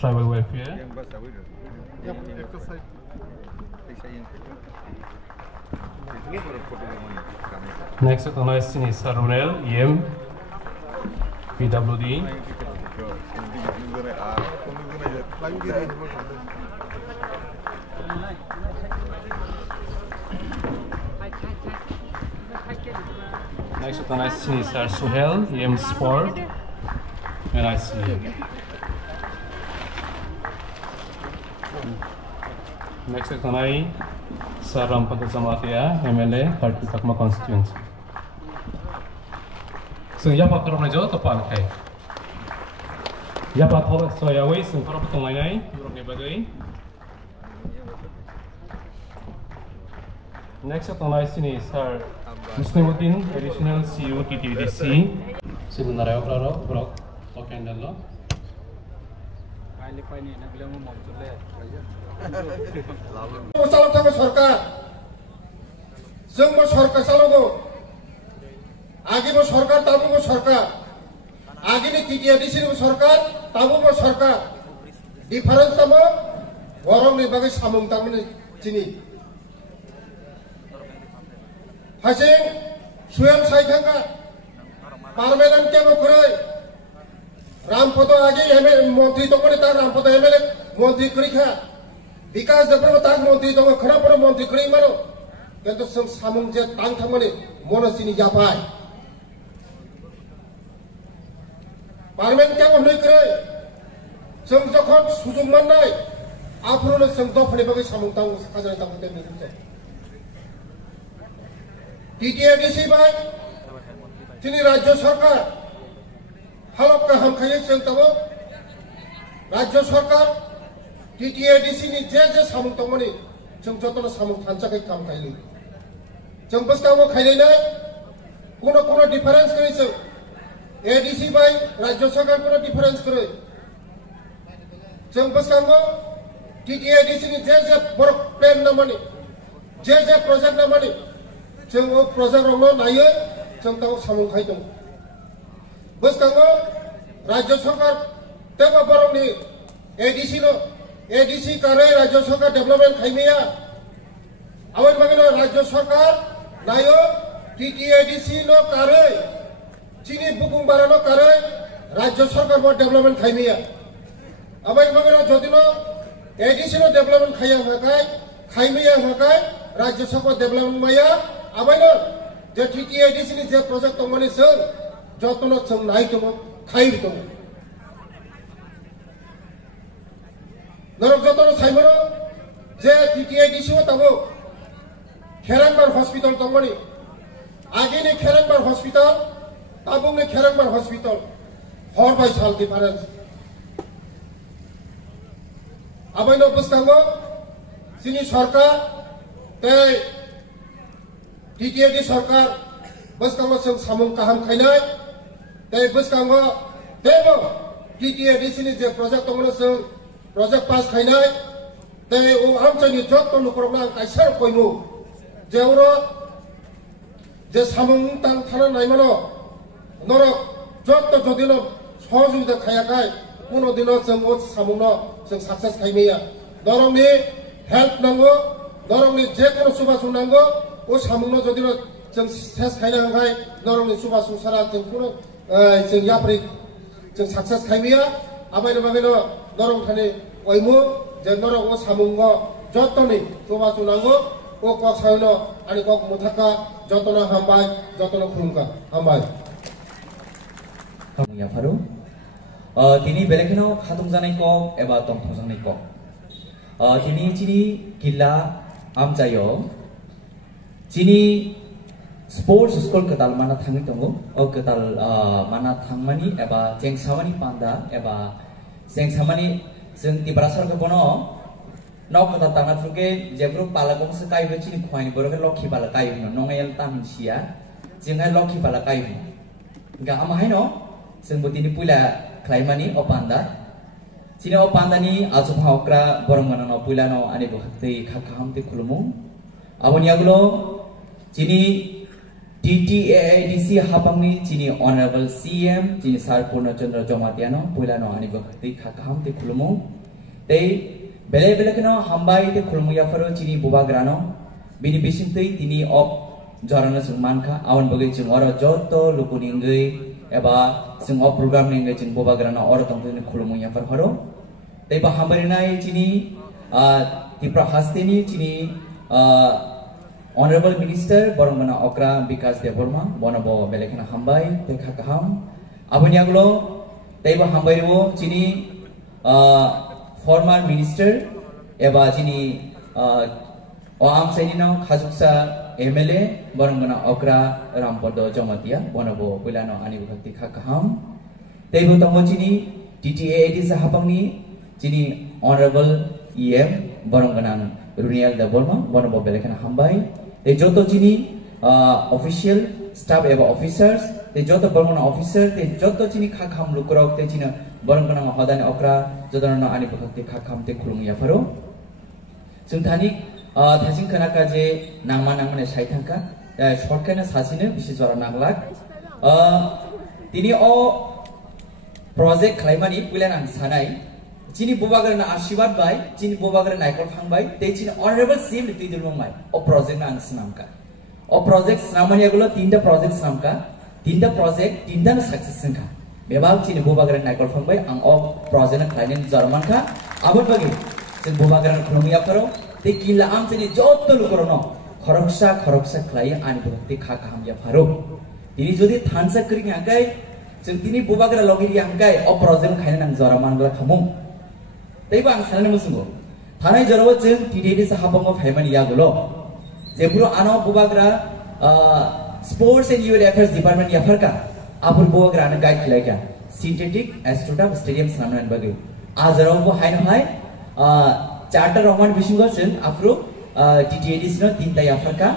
Tribal Welfare. Next recognized is Sarunel, EM, PWD. Next recognized is Suhel, EM Sport, and I see. Next recognized Saram Padazamatia, MLA, 30 Takma constituency. So Yapa Koronajo to Palkai. Yapa Thomas Soyaway, and Koropatongai, Nebagay. Next recognized is her Muslimuddin, additional CU TTDC. Sinunarayo Braro, Brock, Okandalo. সরকার जोंबो सरकार सालोगो आगेबो सरकार ताबुबो सरकार आगेनि टिटिआरडिसिनिबो सरकार ताबुबो सरकार difference दङो गरमनि बागै सामुं तामनि जिनि हासिं सुयम साइथांगा permanent केबो खरै रामपद आगे एमएलए मंत्री दङो ता रामपद एमएलए मंत्री खरैखा विकास देवबो ता मंत्री दङो खरापर मंत्री खरै मानो কিন্তু সামুং যে টাং থামানে মনসিনি যাপায় পার্লামেন্ট কেন হই করে जों যখন সুযোগ মাননাই আফরোনো जों দফনে বাগে সামুং টাং কাজায় টাং তে নিতে টিটিআরডিসি বাই তিনি রাজ্য সরকার হালক কা হামখায়ে जों তব রাজ্য সরকার টিটিআরডিসি নি যে সামুং টাংমানে जों যতন সামুং থানচাকে কাম খাইলি जों बस्तावो खाइलेनाय कोनो डिफरेंस करे जों एडीसी बाय राज्य सरकार कोनो डिफरेंस करे जों बस्तावो टीटीआरडीसी नि जे वर्क प्लान न माने जे प्रोजेक्ट न माने जों ओ प्रोजेक्ट रंनो नायो जों ताव सामुं खाइ दं बस्तावो राज्य सरकार तेबो बरंनि एडीसी कारे राज्य सरकार डेवलपमेंट खाइमेया आवन बागेनो राज्य सरकार नायो टीटीआरडीसी नो कारे चीनी बुकुं बारानो कारे राज्य सरकार बो डेवलपमेंट खाइमेया आबाय बागेनो जदिनो एडीसी नो डेवलपमेंट खाइमेया हकाय राज्य सरकार डेवलपमेंट माया आबायनो जे टीटीआरडीसी नि जे प्रोजेक्ट दंमोन जों जतनो जों नाय दङ खाइ दङ नरक जतनो साइमनो जे टीटीआरडीसी ओ ताबो खेरंगबार हॉस्पिटल दंमोनी आगे ने खेरंगबार हॉस्पिटल ताबुंग ने खेरंगबार हॉस्पिटल हर बाय साल डिफरेंस आबायनो बस्तांगो सिनि सरकार ते टीटीआरडी सरकार बस्तांगो जों सामुं काहाम खाइनाय ते बस्तांगो तेबो टीटीआरडीसी नि जे प्रोजेक्ट दंमोन जों प्रोजेक्ट पास खाइनाय ते ओ आमचानि जत्तो नखरना काइसार कइमु जेवरो जे सामुं तां थाना नायमानो नरक जत्तो जदिनो सहजुदा खायाखाय कोनो दिनो जों ओ सामुंनो जों सक्सेस खाइमेया नरंनि हेल्प नांगो नरंनि जे कोनो सुबासुं नांगो ओ सामुंनो जदिनो जों सेस खाइना हांखाय नरंनि सुबासुं सारा जों कोनो जों याप्रि जों सक्सेस खाइमेया आबायनो बागैनो नरं थानि ओइमु जे नरक ओ सामुंगो जत्तोनि सुबासुं नांगो ओ कक सायनो आनि कक मुथाका जतनो हामबाय जतनो खुलुमका हामबाय याफारु दिनै बेलेगनो खाथुम जानाय कक एबा तंथं जानाय कक दिनै जिनि किल्ला आमजायो जिनि स्पोर्ट्स स्कुल कदाल माना थाङै दङ ओ कदाल माना थांमानि एबा जेंसामानि पान्दा एबा जेंसामानि जों तिब्रासरखौ बनो नौकता तांगा थुके जेब्रु पालागों से काई बच्ची नि खुआई बरोगे लॉकी पाला काई हो नोंगे तामिन सिया जिंगाय लॉकी पाला काई हो गा आमाहाय नो जों बदिनि पुला ख्लाइमानि अपान्दा जिनि अपान्दानि आजुभावक्रा बरमना न पुला न आनि बहते खाखामते खुलुमु आबनि आगुलो जिनि TTAIDC hapangni chini honorable CM chini Sar Purna Chandra Jomatiano puilano ani bakti khakam te khulumu te bele keno hambai te khulumu ya faro chini bubagrano bini bisintei tini op jarana sungmanka awan bagai chung ora joto lukuningai eba sung op program ningai chini bubagrano ora tongteni khulumu ya faro te ba hambari nai chini tipra hasteni chini Honorable Minister Borongmana Okra Bikas Deborma Bonabo Belekana Hambai Tekha Kaham Abunyagulo Teba Hambairo Chini former Minister Eba Chini Oam Senino Khazuksa MLA Borongmana Okra Rampodo Jomatia Bonabo Bulano Anibukati Kaham Teba Tongo Chini TTAID Sahapangni Chini Honorable EM Borongmana Runial Deborma Bonabo Belekana Hambai They joto chini official staff eba officers they joto Borongmana officer they joto chini khakam lukrok te china Borongmana hodani okra jodana ani bakti khakam te khulung ya faro sungthani thasing khanaka je nangmane saithangka shortkana sasine bisi jora nanglak tini o project khlaimani puilan ang sanai chini bubagrana ashirwad bai chini bubagrana naikol phangbai te chini honorable CM lidilmong bai o project na angnamka o project snamani agulo tinta project snamka tinta project tinta na success sangka bebal chini bubagrana naikol phangbai ang o project na khlainin jarman ka abot bagi chini bubagrana khulungi aparo te kila am chini jotto lukorono khoroksa khlai ani bhakti kha kham ya pharo tini jodi thansa kri ngakai chini tini bubagrana logiri angkai o project khaina nang jarman gla khamung Taiba ang sana musungo. Tanay jarawa jeng TTAID sa habang family yagulo. Zebro ano bubagra sports and youth affairs department ya farka. Apur bubagra ana guide khilai synthetic astroturf stadium samran bagi. Ajaraw bo hai no hai charter roman bisingo chen apro TTAID sino tinta ya farka.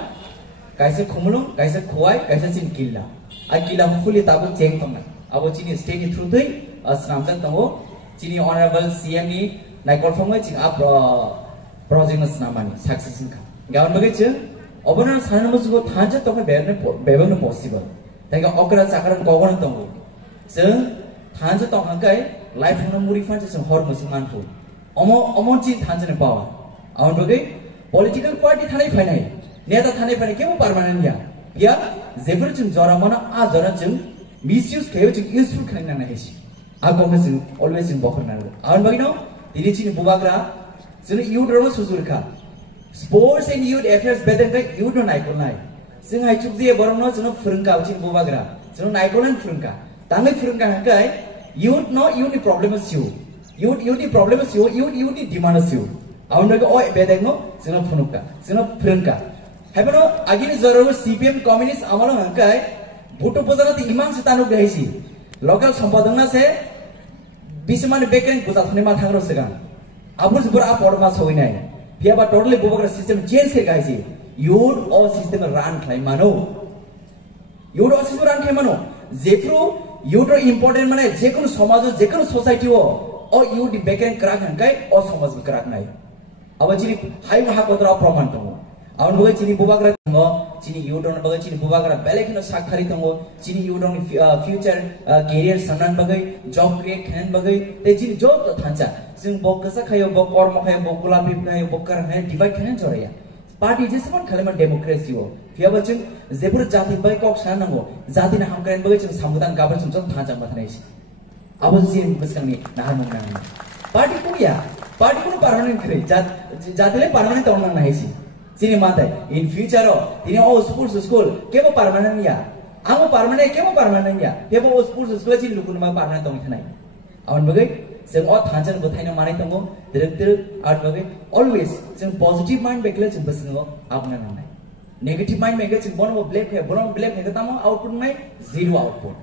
Kaisa khumulung, kaisa khuai, kaisa chin killa. A killa hopefully tabu cheng tonga. Abo chini state through doi snamjak tongo. Chini honorable CM ni naikol phangoi ching up project na snamani success ka gawan bagai ching obona sanan musugo thanja tong bebang possible taiga okra chakaran kogon tong ching thanja tong hangai life no muri fan ching hor musulman fu omo chi thanja ne pawa awan bagai political party thanai phainai neta thanai phainai kemo permanent ya zebur ching jora mana a jora ching misuse kheu ching useful khaina na hesi Congress always in Bokhana. Awan bagino, tini chini bubagra, sini youth rono susurka. Sports and youth affairs better than youth no naikol nai. Sing hai chukzi e borong no sino frunka chini bubagra. Sino naikol and frunka. Tangai frunka hangai youth no youth problem is you. Youth problem is you. Youth demand is you. Awan bago oi better no sino frunuka. Sino frunka. Hai bano agini zoro CPM communist amalo hangai. Bhuto pozana ti imam setanuk gaisi. Local sampadana se Bisman Baker Guzat Nema Tangro Segan. Abus Bura Porma Soinai. Piaba totally Bubagra system change Gaisi. You'd all system run Klaimano. You'd all system run Klaimano. Zepro, you'd important money, Zekun Somazo, Zekun Society or you'd be Baker and Crack and Kai or Somas Crack Night. Our chili high Hakotra Promanto. Our boy Chini Bubagra, Chini Udon Baga, Chini Bubagra, Belekino Sakari Tongo, Chini Udon future career Sanan Bagay, job create Can Bagay, the Chini job to Tancha, Sing Bokasakayo, Bokormokai, Bokula Pipkai, Bokar, and divide Canatoria. Party just one Kalama democracy. Fiabachin, Zebur Jati by Kok Sanamo, Zatina Hamka and Bagay, Samudan Gabas and John Tancha Matanation. I was seeing Buscani, Nahaman. Party Kuya, Party Permanent, Jatile Permanent on Nahisi. Sini mata in future ini sports school kemo permanent ya amo permanent kemo permanent ya kemo sports school chini lukun ma permanent tong thanai awan bagai sing o thanjan bothaina manai tongo direct art bagai always sing positive mind bekle sing basingo apna nanai negative mind bekle sing bono black hai bono black hai tamo output nai zero output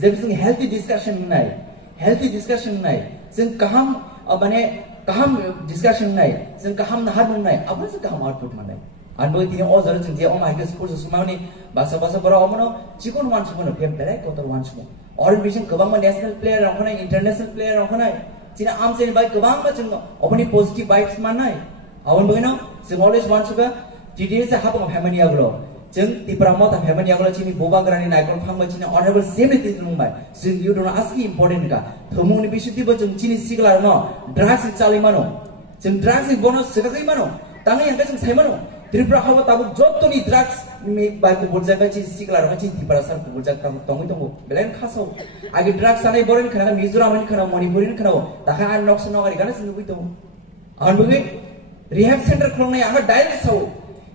jab sing healthy discussion nai sing kaham bane kaham discussion nai sing kaham nahar nai apa se kaham output manai anbo tini o zara jing je o mai sports sumani basa bara omono chikon wan sumono pem belai kotor wan sumo or vision kabang ma national player rakhonai international player rakhonai china am se bai kabang ma chung opani positive vibes manai awan bagino sing always wan suga TTAID se hapang family aglo Jeng di pramota hemen yang kalau cini boba gerani naik kalau pang cini honorable assembly di rumah, jeng you don't ask important ka, themu ni bisu tiba jeng cini siklar no, drugs cali mano, jeng drugs bonus sekarang mano, tangan yang kecil saya mano, Tripura hawa tabuk jod ni drugs ni baik kubur jaga cini siklar no cini di parasar kubur jaga tunggu, belain kasau, agi drugs sana borin karena Mizoram ni karena Manipurin karena, takkan an noksan nogari karena sendiri itu, an begitu, rehab center kalau ni agak direct sau.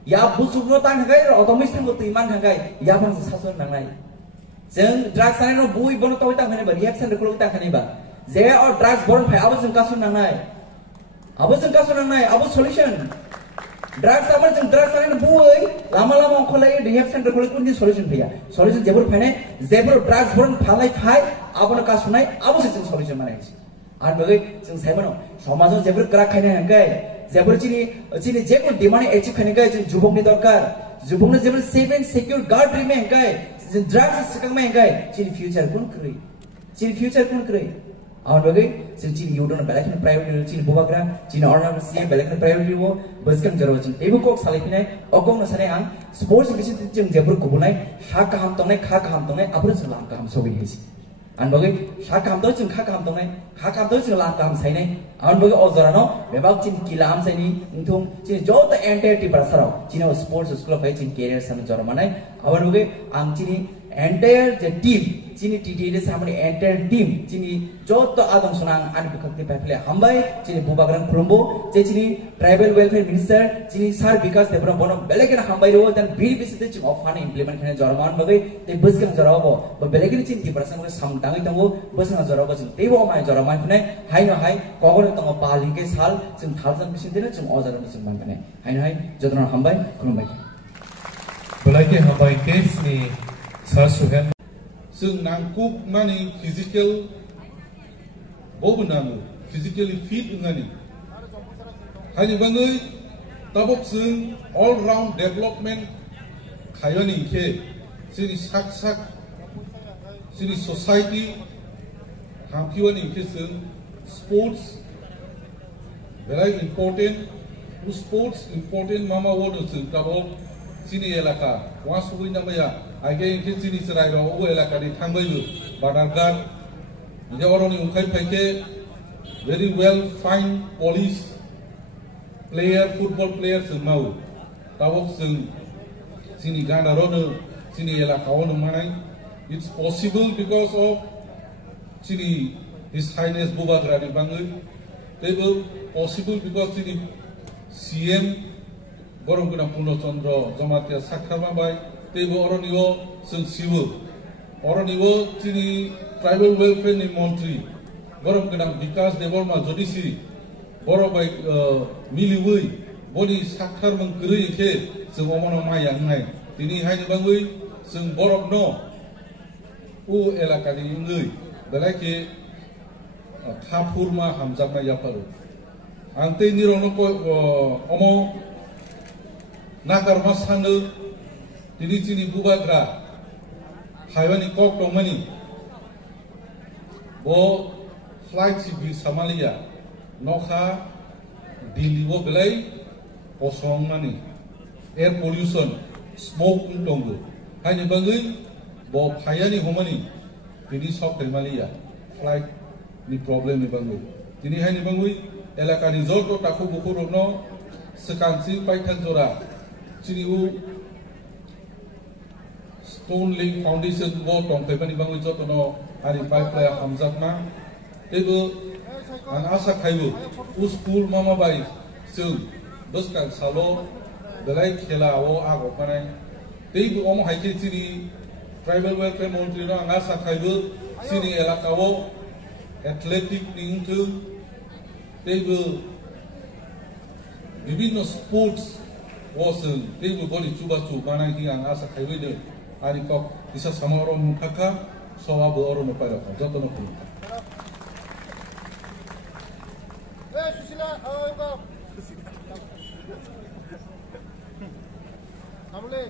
Ya busukno tang hagai ro otomis tang tu iman hagai ya bang sasun nang nai jeng drugs sana no bui bono tawi tang hane ba reaction rekolo tang hane ba je or drugs born phai abo jeng kasun nang nai abo solution drugs amar jeng drugs sana no bui lama kholai reaction rekolo kun solution phaya solution jebur phane jebur drugs born phalai phai abo no kasunai abo jeng solution manai ar bagai jeng saimano समाजो जेबर क्राक खाने हंगाय जेबर चिनी जेबर demand achieve खाने का जन जुबोक ने दरकार जुबोक ने जेबर safe and secure guard dream में हंगाय जन ड्रग्स सिकंग में हंगाय चिनी फ्यूचर कौन करे आउट बगे चिनी यूडोन बेलेक ने प्रायोरिटी चिनी बुबाग्रा चिनी ऑर्डर से बेलेक ने प्रायोरिटी वो बसकम जरो चिनी एबो कोक सालेपिनाय अकोंग नसने आं स्पोर्ट्स बिसित जों जेबर गुबुनाय हा काम तंनाय आपुर जों लाम काम सोबिनिसि an bagi hak kam to jeng hak kam to nai hak kam to jeng lam kam sai nai an bagi ozara no bebak chin kilam sai ni untung chin jot entire ti parasaro chin sports school of chin career sam jor manai awan bagi ang chini entire the team chini TTD samani entire team chini jot adom sunang an bikakti paple hambai chini bubagrang prombo je chini tribal welfare minister chini sar vikas debra bono belegena hambai ro dan bill bisite chim of fund implement khane jorman bagai te buskam jorabo ba belegena chin ti parasang sam tangai tango busang jorabo chin tebo mai jorman khane hai no hai kogor tango paling ke sal chim thaljan bisin dina chim ojaran chim mangane hai no hai jodona hambai khulumbai belai hambai case ni sasuhanซึ่งนางกุ๊กนั่นนี่ physical บ่บุนานู physically fit นั่นนี่ให้ยังบังเอ้ยตบกซึ่ง all round development ขายนี่เคซึ่งสักซึ่ง society หามคิดว่านี่คือซึ่ง sports very important sports important mama word ซึ่งตบกซึ่งนี่แหละค่ะว่าสุวินามายาAgain, Kitchen is right over like a Tangayu, but I got the Oroni Ukai very well fine police player, football players in Mau. Tawok Sini Gana Rono, Sini Ela Kawana Manai. It's possible because of Sini His Highness Buba Gradi Bangu. They were possible because Sini CM Goronguna Puno Chandra, Zamatia Sakrama by. Tebo oroniwo sung siwo oroniwo chini tribal welfare ni montri gorom kenang bikas debol ma jodisi boro bai miliwui boni sakhar mangkri ke sung omono mayang nai tini hai bangui sung borok no u elaka ni ngui belai ke thapur ma hamjak na yaparu angte ni rono ko omo nakar masanu Tini cini bubagra, Haywani kok domani, bo flight cibi Somalia, Noha, Diliwo belai, kosong mani, air pollution, smoke untongo. Hanya bangui, bo Hayani homani, tini sok Somalia, flight ni problem ni bangui. Tini hanya bangui, elaka resort to taku buku rono, sekansi paitan jora, cini Stone Link Foundation wo tong pepani bangun jot no hari pipeline hamzakna tebo an asa khaibu u school mama bai sung bus kan salo belai khela wo ago panai tebo om haike sini tribal welfare montri no an asa khaibu sini elaka wo athletic nintu tebo বিভিন্ন sports was tebo body chuba chu panai ki an asa khaibu de Ari kok bisa sama orang mukaka, soal orang mupaya kok, jatuh nak pun. Susila, enggak. Kamu le.